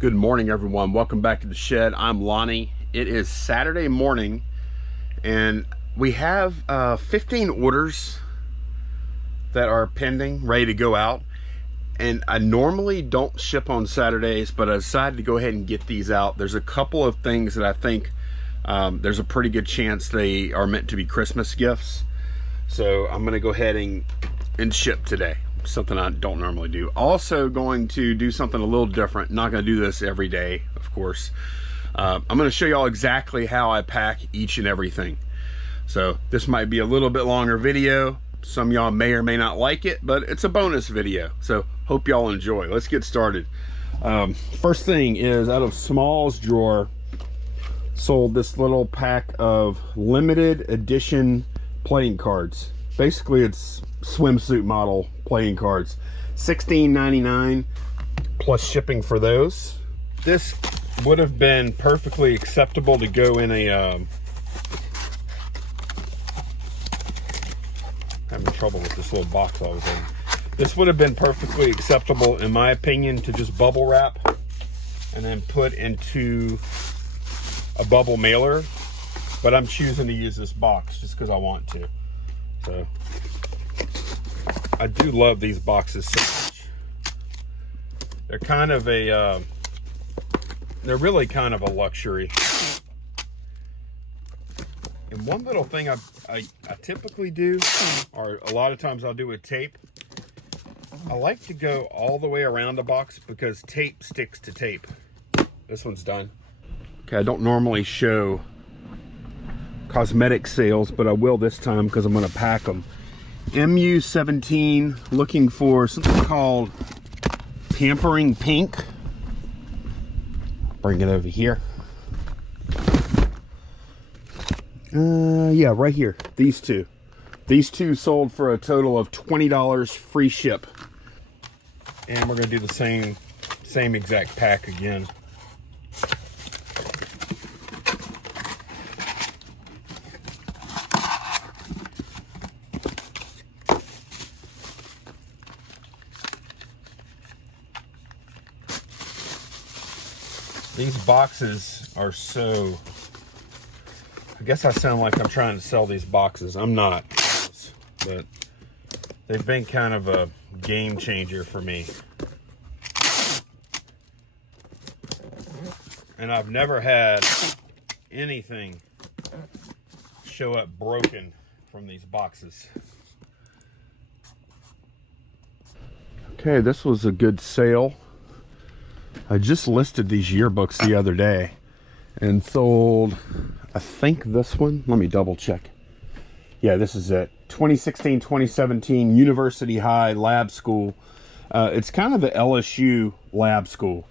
Good morning, everyone. Welcome back to the shed. I'm Lonnie. It is Saturday morning, and we have 15 orders that are pending, ready to go out. And I normally don't ship on Saturdays, but I decided to go ahead and get these out. There's a couple of things that I think there's a pretty good chance they are meant to be Christmas gifts. So I'm going to go ahead and ship today. Something I don't normally do. Also going to do something a little different. Not going to do this every day, of course. I'm going to show y'all exactly how I pack each and everything. So this might be a little bit longer video. Some of y'all may or may not like it, but it's a bonus video. So hope y'all enjoy. Let's get started. First thing is, out of Small's drawer, sold this little pack of limited edition playing cards. Basically, it's swimsuit model playing cards. $16.99 plus shipping for those. This would have been perfectly acceptable to go in a having trouble with this little box I was in. This would have been perfectly acceptable, in my opinion, to just bubble wrap and then put into a bubble mailer, but I'm choosing to use this box just because I want to. So I do love these boxes so much. They're kind of a they're really kind of a luxury. And one little thing I typically do, or a lot of times I'll do with tape, I like to go all the way around the box because tape sticks to tape. This one's done. Okay, I don't normally show cosmetic sales, but I will this time because I'm going to pack them. MU17, looking for something called Pampering Pink. Bring it over here. Yeah, right here. These two sold for a total of $20 free ship. And we're going to do the same exact pack again. These boxes are so, I guess I sound like I'm trying to sell these boxes. I'm not, but they've been kind of a game changer for me. And I've never had anything show up broken from these boxes. Okay, this was a good sale. I just listed these yearbooks the other day and sold, I think this one, let me double check. Yeah, this is it. 2016-2017 University High Lab School. It's kind of the LSU lab school.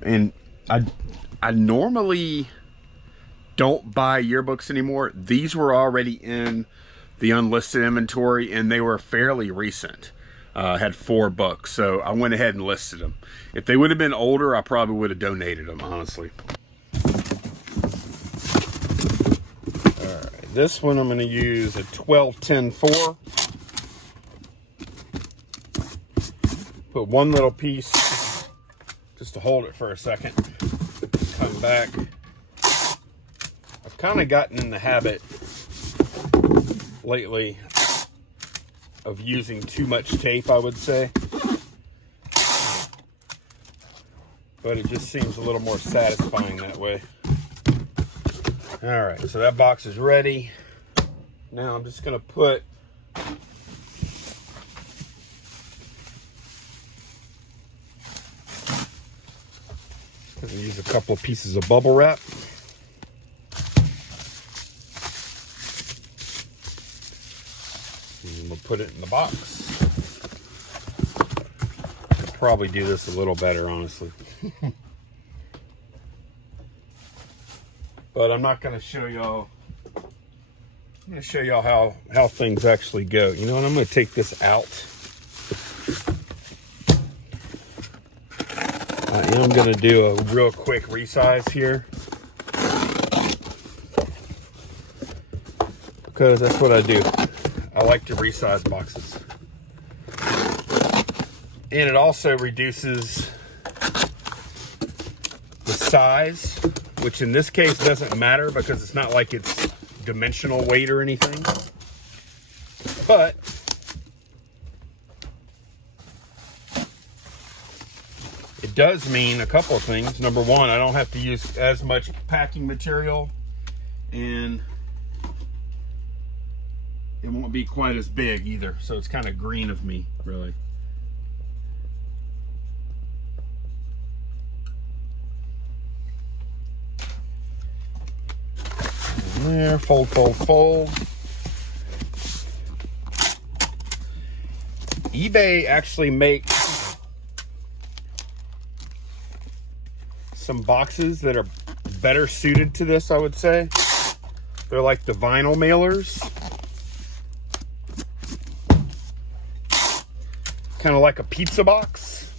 And I normally don't buy yearbooks anymore. These were already in the unlisted inventory and they were fairly recent. Had 4 books, so I went ahead and listed them. If they would have been older, I probably would have donated them, honestly. All right, this one I'm going to use a 12-10-4. Put one little piece just to hold it for a second. Come back. I've kind of gotten in the habit lately of using too much tape, I would say. But it just seems a little more satisfying that way. All right, so that box is ready. Now I'm just gonna put use a couple of pieces of bubble wrap. And we'll put it in the box. I'll probably do this a little better, honestly. But I'm not going to show y'all. I'm going to show y'all how things actually go. You know what? I'm going to take this out. I am going to do a real quick resize here, because that's what I do. I like to resize boxes. And it also reduces the size, which in this case doesn't matter because it's not like it's dimensional weight or anything. But it does mean a couple of things. Number one, I don't have to use as much packing material, and it won't be quite as big either. So it's kind of green of me, really. And there, fold, fold, fold. eBay actually makes some boxes that are better suited to this, I would say. They're like the vinyl mailers. Kind of like a pizza box.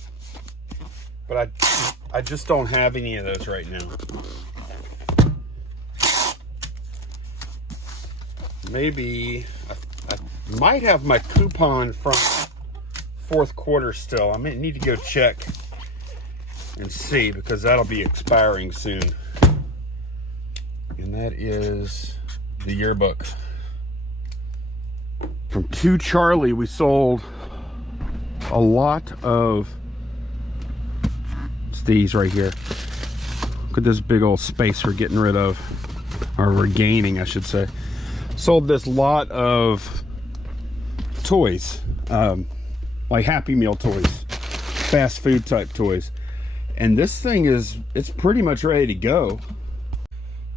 But I just don't have any of those right now. Maybe I might have my coupon from fourth quarter still. I may need to go check and see because that'll be expiring soon. And that is the yearbook. From 2 Charlie, we sold a lot of these right here. Look at this big old space we're getting rid of, or regaining, I should say. Sold this lot of toys, like Happy Meal toys, fast food type toys. And this thing it's pretty much ready to go.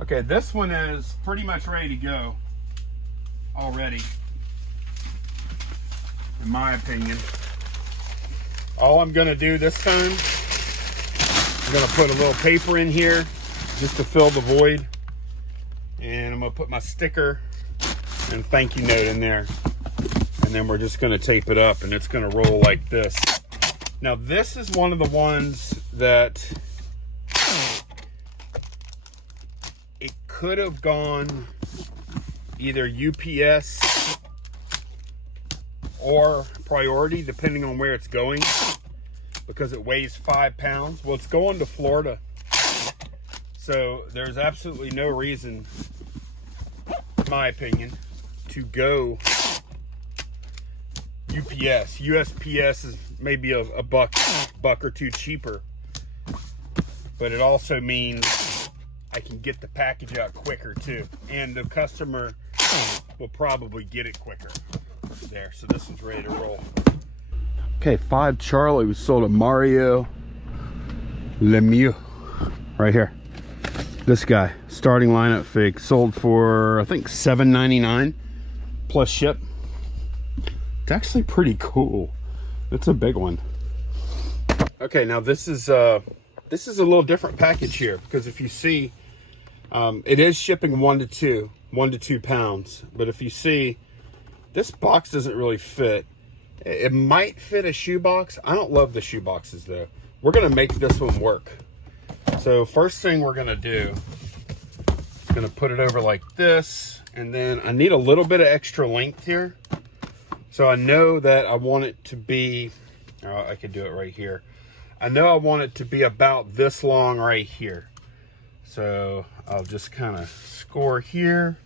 Okay, this one is pretty much ready to go already, in my opinion. All I'm gonna do this time, I'm gonna put a little paper in here just to fill the void. And I'm gonna put my sticker and thank you note in there. And then we're just gonna tape it up and it's gonna roll like this. Now this is one of the ones that it could have gone either UPS or priority, depending on where it's going, because it weighs 5 pounds. Well, it's going to Florida. So there's absolutely no reason, in my opinion, to go UPS. USPS is maybe a buck or two cheaper, but it also means I can get the package out quicker too, and the customer will probably get it quicker. There, so this one's ready to roll. Okay, 5 Charlie, we sold a Mario Lemieux right here. This guy, starting lineup fig, sold for I think $7.99 plus ship. It's actually pretty cool. It's a big one. Okay, now this is a little different package here, because if you see, it is shipping 1 to 2 pounds. But if you see, this box doesn't really fit. It might fit a shoebox. I don't love the shoe boxes though. We're gonna make this one work. So first thing we're gonna do is gonna put it over like this, and then I need a little bit of extra length here. So I know that I want it to be, I could do it right here. I know I want it to be about this long right here. So I'll just kind of score here.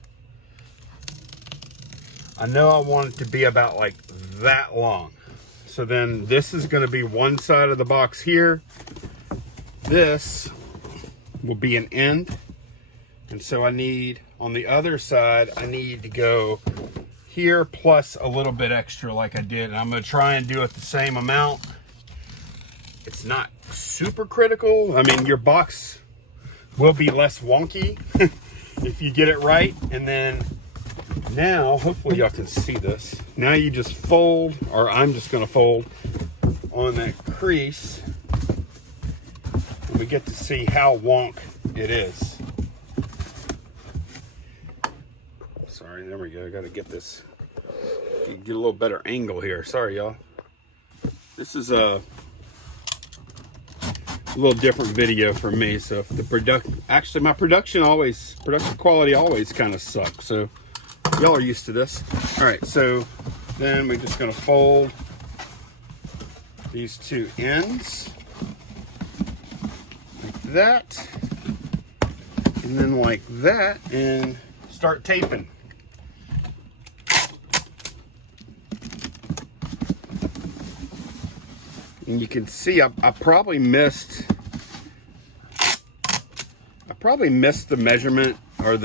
I know I want it to be about like that long. So then this is going to be one side of the box here. This will be an end. And so I need, on the other side, I need to go here plus a little bit extra like I did. And I'm going to try and do it the same amount. It's not super critical. I mean, your box will be less wonky if you get it right. And then now, hopefully y'all can see this. Now you just fold, or I'm just gonna fold on that crease. And we get to see how wonk it is. Sorry, there we go. I gotta get this, get a little better angle here. Sorry, y'all. This is a little different video for me. So if the actually my production quality always kind of sucks. So y'all are used to this. All right, so then we're just gonna fold these two ends like that, and then like that, and start taping. And you can see I probably missed the measurement, or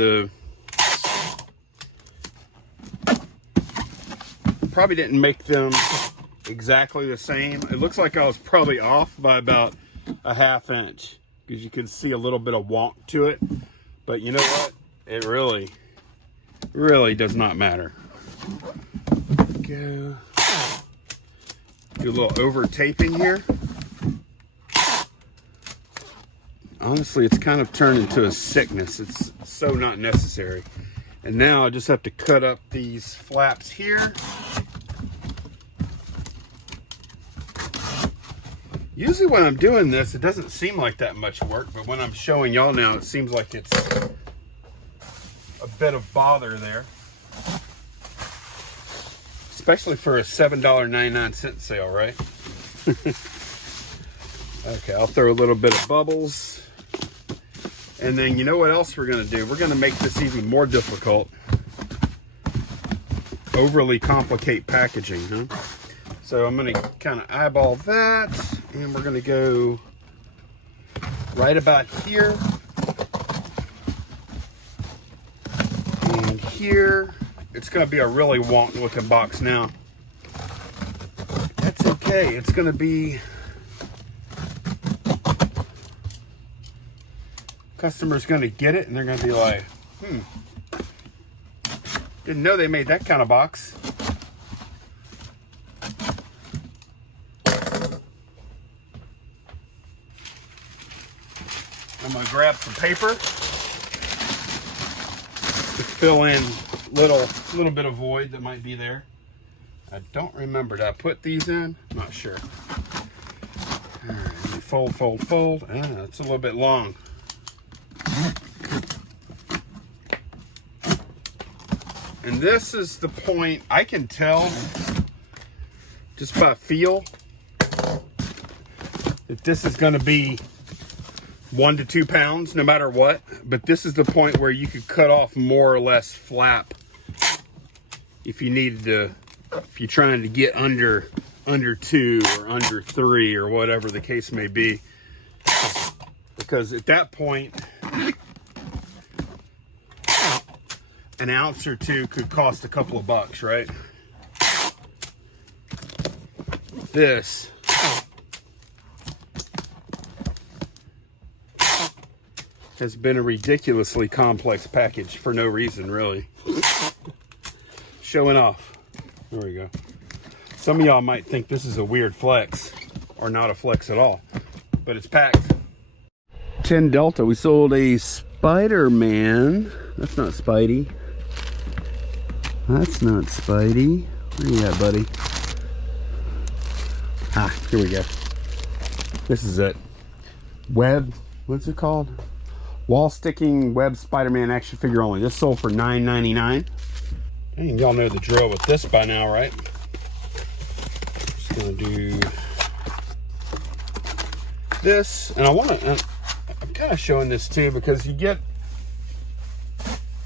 probably didn't make them exactly the same. It looks like I was probably off by about a ½ inch, because you can see a little bit of wonk to it. But you know what? It really does not matter. Go. Do a little over taping here. Honestly, it's kind of turned into a sickness. It's so not necessary. And now I just have to cut up these flaps here. Usually when I'm doing this, it doesn't seem like that much work, but when I'm showing y'all now, it seems like it's a bit of bother there. Especially for a $7.99 sale, right? Okay, I'll throw a little bit of bubbles. And then you know what else we're gonna do? We're gonna make this even more difficult. Overly complicate packaging, huh? So I'm gonna kind of eyeball that, and we're gonna go right about here. And here. It's gonna be a really wonky looking box now. That's okay, it's gonna be, customer's gonna get it and they're gonna be like, didn't know they made that kind of box. I'm gonna grab some paper to fill in little bit of void that might be there. I don't remember. Did I put these in? I'm not sure. All right, fold. It's a little bit long. And this is the point, I can tell just by feel that this is going to be 1 to 2 pounds no matter what. But this is the point where you could cut off more or less flap if you needed to, if you're trying to get under 2 or under 3 or whatever the case may be. Because at that point, an ounce or 2 could cost a couple of bucks, right? This has been a ridiculously complex package for no reason, really. Showing off. There we go. Some of y'all might think this is a weird flex, or not a flex at all, but it's packed. 10 Delta, we sold a Spider-Man. That's not Spidey. That's not Spidey. Where you at, buddy? Ah, here we go. This is it. Web, what's it called? Wall sticking web Spider-Man action figure only. This sold for $9.99. And y'all know the drill with this by now, right? Just gonna do this, and I'm kind of showing this too, because you get,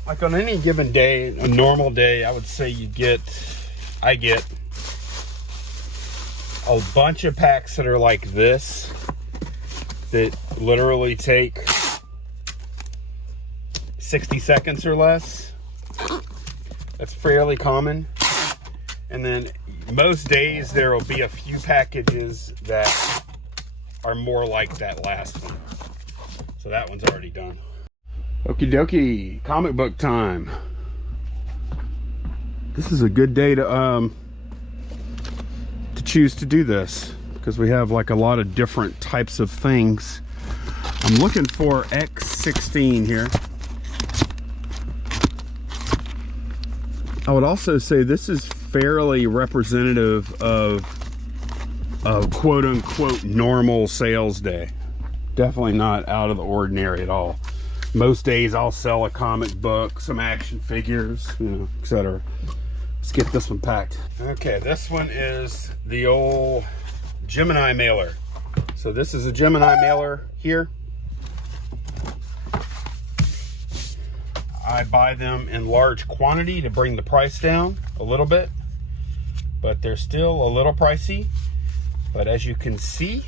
like on any given day, a normal day, I would say I get a bunch of packs that are like this, that literally take 60 seconds or less. That's fairly common. And then most days there will be a few packages that are more like that last one. So that one's already done. Okie dokie, comic book time. This is a good day to choose to do this, because we have like a lot of different types of things. I'm looking for X16 here. I would also say this is fairly representative of a quote-unquote normal sales day. Definitely not out of the ordinary at all. Most days I'll sell a comic book, some action figures, you know, etc. Let's get this one packed. Okay, this one is the old Gemini mailer. So this is a Gemini mailer here. I buy them in large quantity to bring the price down a little bit, but they're still a little pricey. But as you can see,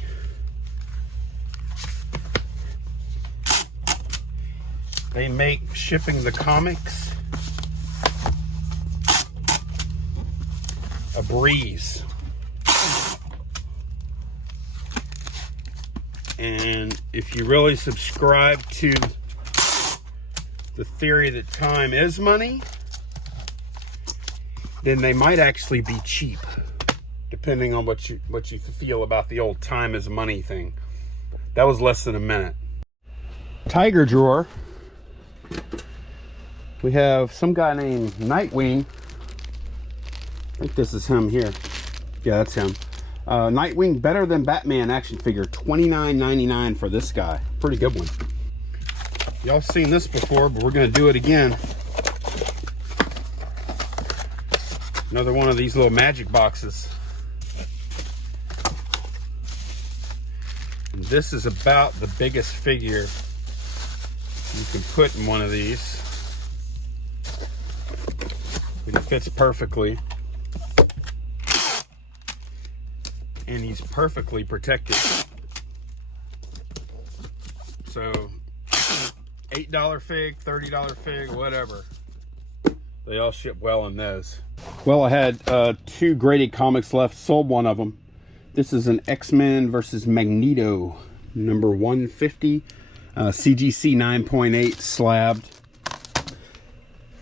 they make shipping the comics a breeze. And if you really subscribe to the theory that time is money, then they might actually be cheap, depending on what you feel about the old time is money thing. That was less than a minute. Tiger drawer. We have some guy named Nightwing. I think this is him here. Yeah, that's him. Nightwing Better Than Batman action figure, $29.99 for this guy. Pretty good one. Y'all seen this before, but we're gonna do it again. Another one of these little magic boxes. And this is about the biggest figure you can put in one of these. It fits perfectly. And he's perfectly protected. So $8 fig, $30 fig, whatever. They all ship well in those. Well, I had 2 graded comics left, sold one of them. This is an X-Men versus Magneto, number 150, CGC 9.8 slabbed.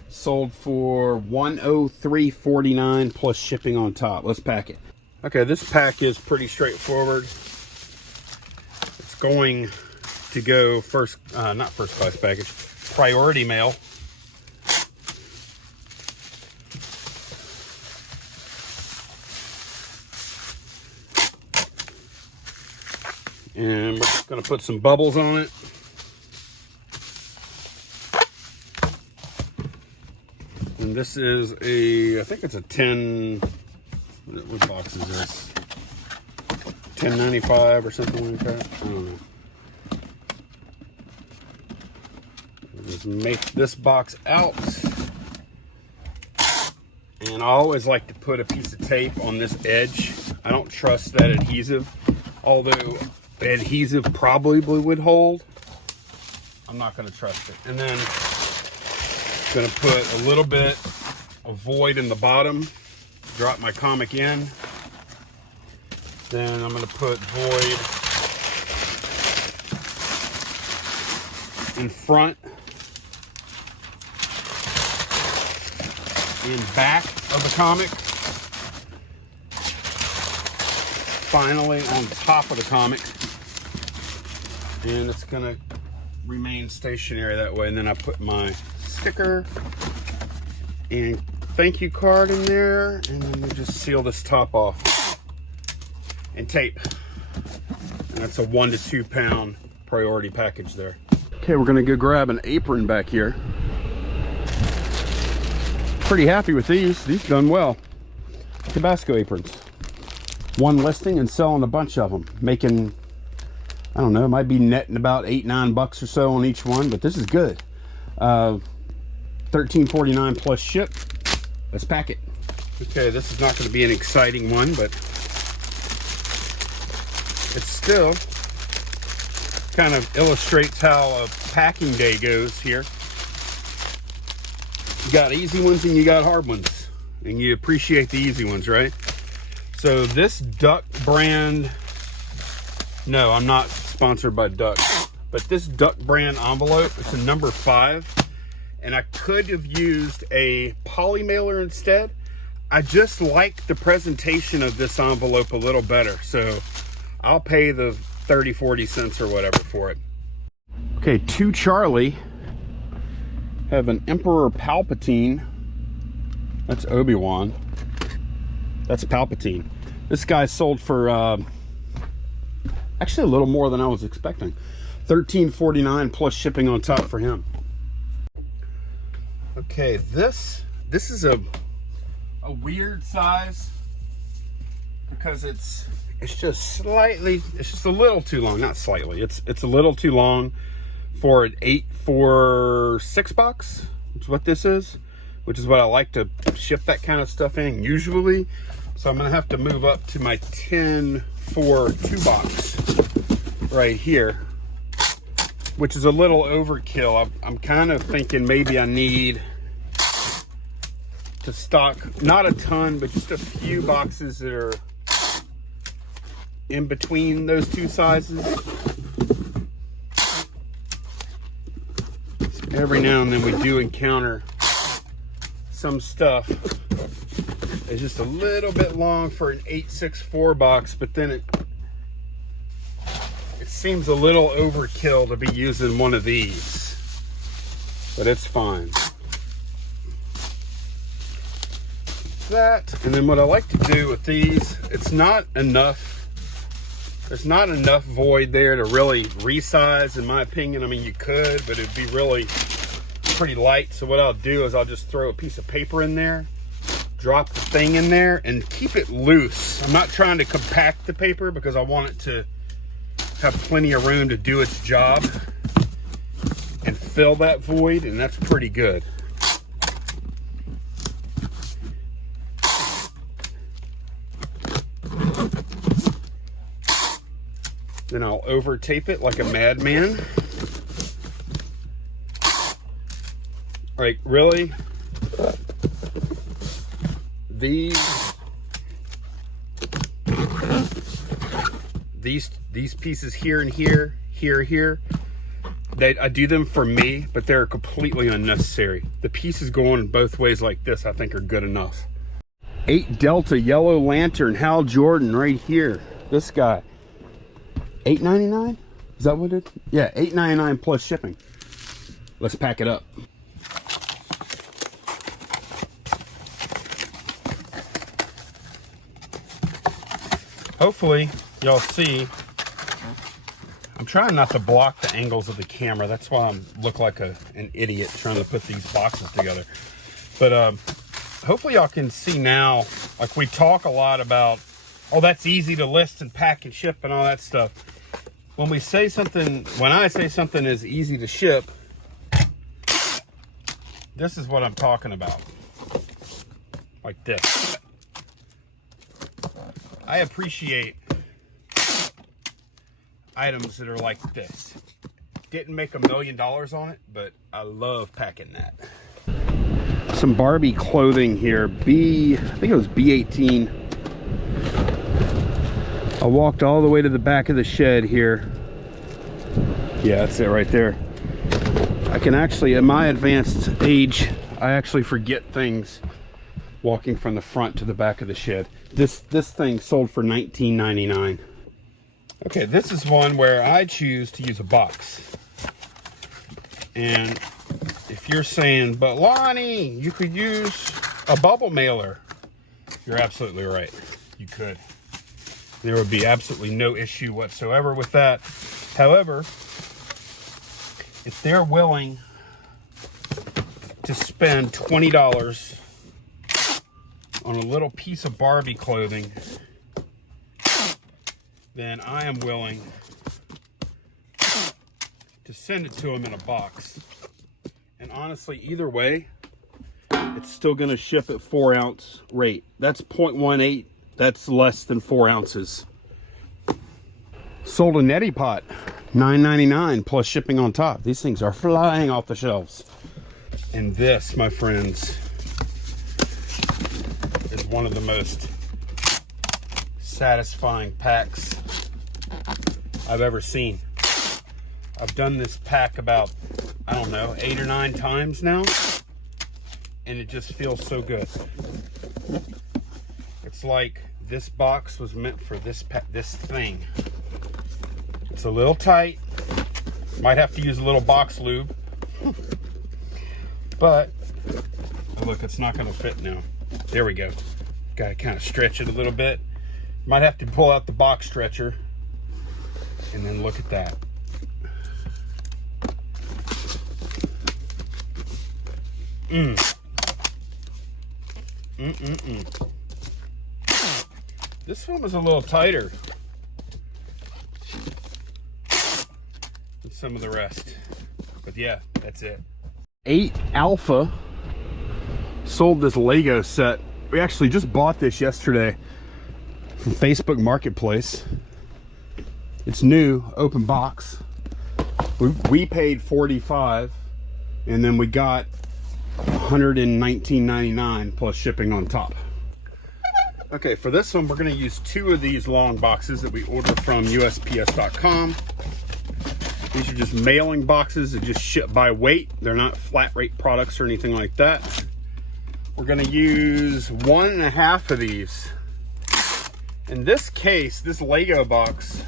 Sold for $103.49 plus shipping on top. Let's pack it. Okay, this pack is pretty straightforward. It's going to go first, not first class package, priority mail. And we're just going to put some bubbles on it. And this is I think it's a 10, what box is this? 10.95 or something like that. I don't know. Just make this box out. And I always like to put a piece of tape on this edge. I don't trust that adhesive, although adhesive probably would hold. I'm not going to trust it. And then I'm going to put a little bit of void in the bottom, drop my comic in. Then I'm going to put void in front and back of the comic. Finally on top of the comic. And it's going to remain stationary that way. And then I put my sticker and thank you card in there, and then we just seal this top off and tape. And that's a 1 to 2 pound priority package there. Okay, we're gonna go grab an apron back here. Pretty happy with these. These done well. Tabasco aprons. One listing and selling a bunch of them, making, I don't know, might be netting about $8-9 or so on each one, but this is good. $13.49 plus ship. Let's pack it. Okay, this is not going to be an exciting one, but it still kind of illustrates how a packing day goes here. You got easy ones and you got hard ones, and you appreciate the easy ones, right? So this Duck brand, no, I'm not sponsored by Duck, but this Duck brand envelope, it's a number 5. And I could have used a poly mailer instead. I just like the presentation of this envelope a little better. So I'll pay the 30-40 cents or whatever for it. Okay, to Charlie. Have an Emperor Palpatine. That's Obi-Wan. That's Palpatine. This guy sold for actually a little more than I was expecting. $13.49 plus shipping on top for him. Okay, this is a weird size because it's just slightly, it's just a little too long. Not slightly, it's a little too long for an 846 box. which is what this is, which is what I like to ship that kind of stuff in usually. So I'm gonna have to move up to my 10-4 2-box right here, which is a little overkill. I'm kind of thinking maybe I need to stock, not a ton, but just a few boxes that are in between those two sizes. Every now and then we do encounter some stuff that's just a little bit long for an 864 box, but then it seems a little overkill to be using one of these, but it's fine. That, and then what I like to do with these, it's not enough. There's not enough void there to really resize, in my opinion. I mean, you could, but it'd be really pretty light. So what I'll do is I'll just throw a piece of paper in there, drop the thing in there, and keep it loose. I'm not trying to compact the paper because I want it to have plenty of room to do its job and fill that void, and that's pretty good. Then I'll over tape it like a madman. Like, really? These pieces here and here, here, I do them for me, but they're completely unnecessary. The pieces going both ways like this, I think, are good enough. 8 Delta Yellow Lantern Hal Jordan right here. This guy. $8.99? Is that what it is? Yeah, $8.99 plus shipping. Let's pack it up. Hopefully y'all see. I'm trying not to block the angles of the camera. That's why I look like an idiot trying to put these boxes together. But hopefully y'all can see now. Like, we talk a lot about, oh, that's easy to list and pack and ship and all that stuff. When we say something, when I say something is easy to ship, this is what I'm talking about. Like this. I appreciate items that are like this. Didn't make $1 million on it, but I love packing that. Some Barbie clothing here. I think it was B18. I walked all the way to the back of the shed here. Yeah, that's it right there. I can actually, at my advanced age, I actually forget things walking from the front to the back of the shed. This thing sold for $19.99. Okay, this is one where I choose to use a box. And if you're saying, but Lonnie, you could use a bubble mailer, you're absolutely right. You could. There would be absolutely no issue whatsoever with that. However, if they're willing to spend $20 on a little piece of Barbie clothing, then I am willing to send it to them in a box. And honestly, either way, it's still going to ship at 4 ounce rate. That's 0.18. That's less than 4 ounces. Sold a neti pot, $9.99 plus shipping on top. These things are flying off the shelves. And this, my friends, is one of the most satisfying packs I've ever seen. I've done this pack about, I don't know, 8 or 9 times now, and it just feels so good. It's like this box was meant for this thing. It's a little tight. Might have to use a little box lube. But look, it's not going to fit now. There we go. Got to kind of stretch it a little bit. Might have to pull out the box stretcher. And then look at that. This one was a little tighter than some of the rest. But yeah, that's it. 8 Alpha sold this Lego set. We actually just bought this yesterday from Facebook Marketplace. It's new, open box. We paid $45, and then we got $119.99 plus shipping on top. Okay, for this one, we're going to use 2 of these long boxes that we ordered from USPS.com. These are just mailing boxes that just ship by weight. They're not flat rate products or anything like that. We're going to use 1.5 of these. In this case, this Lego box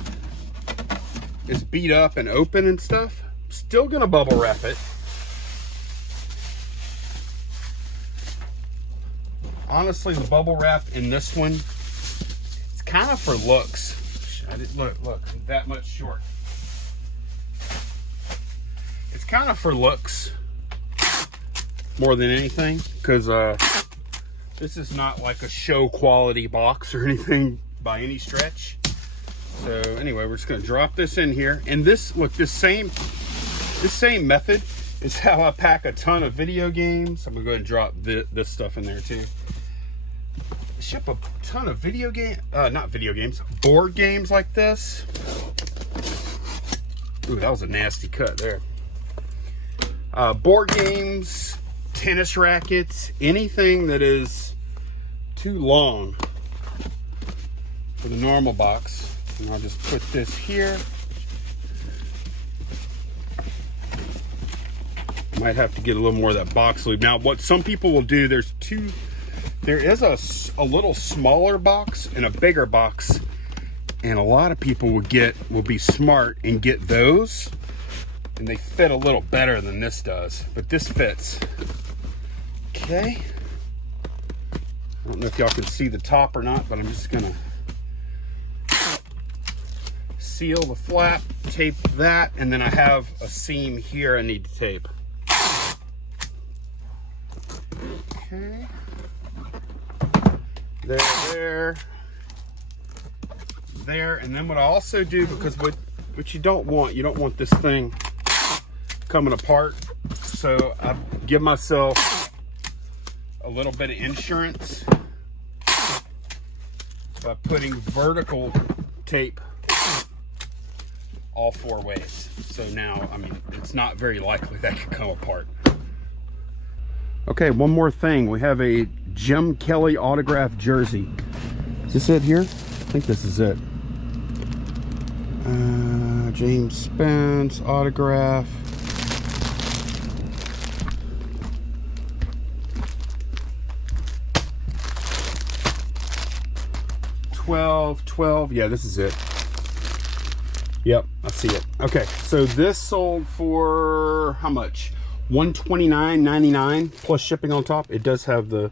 is beat up and open and stuff. Still going to bubble wrap it. Honestly, the bubble wrap in this one, it's kind of for looks. I didn't look that much short. It's kind of for looks more than anything, because this is not like a show quality box or anything by any stretch. So anyway, we're just going to drop this in here. And this, look, this same method is how I pack a ton of video games. I'm going to go ahead and drop this stuff in there too. Ship a ton of board games like this. Ooh, that was a nasty cut there. Board games, tennis rackets, anything that is too long for the normal box. And I'll just put this here. Might have to get a little more of that box sleeve. Now, what some people will do, there is a little smaller box and a bigger box, and a lot of people will be smart and get those, and they fit a little better than this does, but this fits. Okay. I don't know if y'all can see the top or not, but I'm just gonna seal the flap, tape that, and then I have a seam here I need to tape. Okay. There, and then what I also do, because what you don't want this thing coming apart, so I give myself a little bit of insurance by putting vertical tape all 4 ways. So now, I mean, it's not very likely that could come apart. Okay, one more thing. We have a Jim Kelly autographed jersey. Is this it here? I think this is it. James Spence autograph. $12. Yeah, this is it. Yep, I see it. Okay, so this sold for how much? $129.99 plus shipping on top. It does have the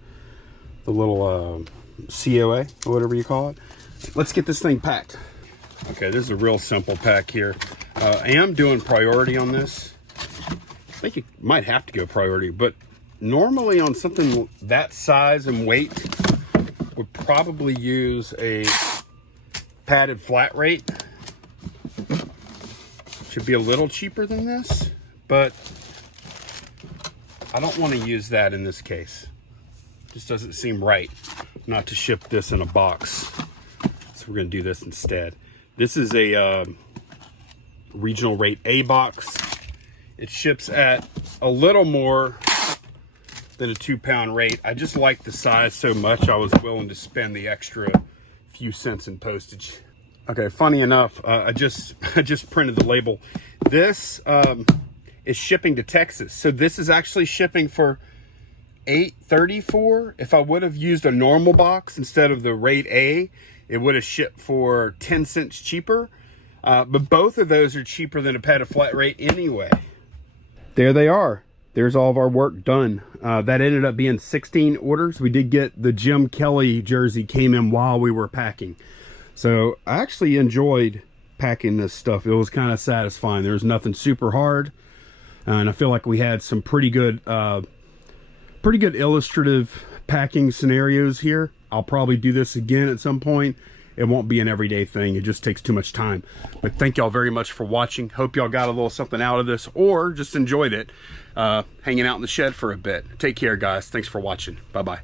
little COA or whatever you call it. Let's get this thing packed. Okay, this is a real simple pack here. I am doing priority on this. I think you might have to go priority, but normally on something that size and weight, would probably use a padded flat rate. Should be a little cheaper than this, but I don't want to use that in this case. Just doesn't seem right not to ship this in a box. So we're going to do this instead. This is a regional rate A box. It ships at a little more than a 2-pound rate. I just like the size so much I was willing to spend the extra few cents in postage. Okay, funny enough, I just printed the label. This is shipping to Texas. So this is actually shipping for $8.34. If I would have used a normal box instead of the rate A, it would have shipped for 10 cents cheaper. But both of those are cheaper than a padded flat rate anyway. There they are. There's all of our work done. That ended up being 16 orders. We did get the Jim Kelly jersey, came in while we were packing. So I actually enjoyed packing this stuff. It was kind of satisfying. There was nothing super hard. And I feel like we had some pretty good illustrative packing scenarios here. I'll probably do this again at some point it won't be an everyday thing. It just takes too much time. But thank y'all very much for watching. Hope y'all got a little something out of this, or just enjoyed it hanging out in the shed for a bit. Take care, guys. Thanks for watching. Bye-bye.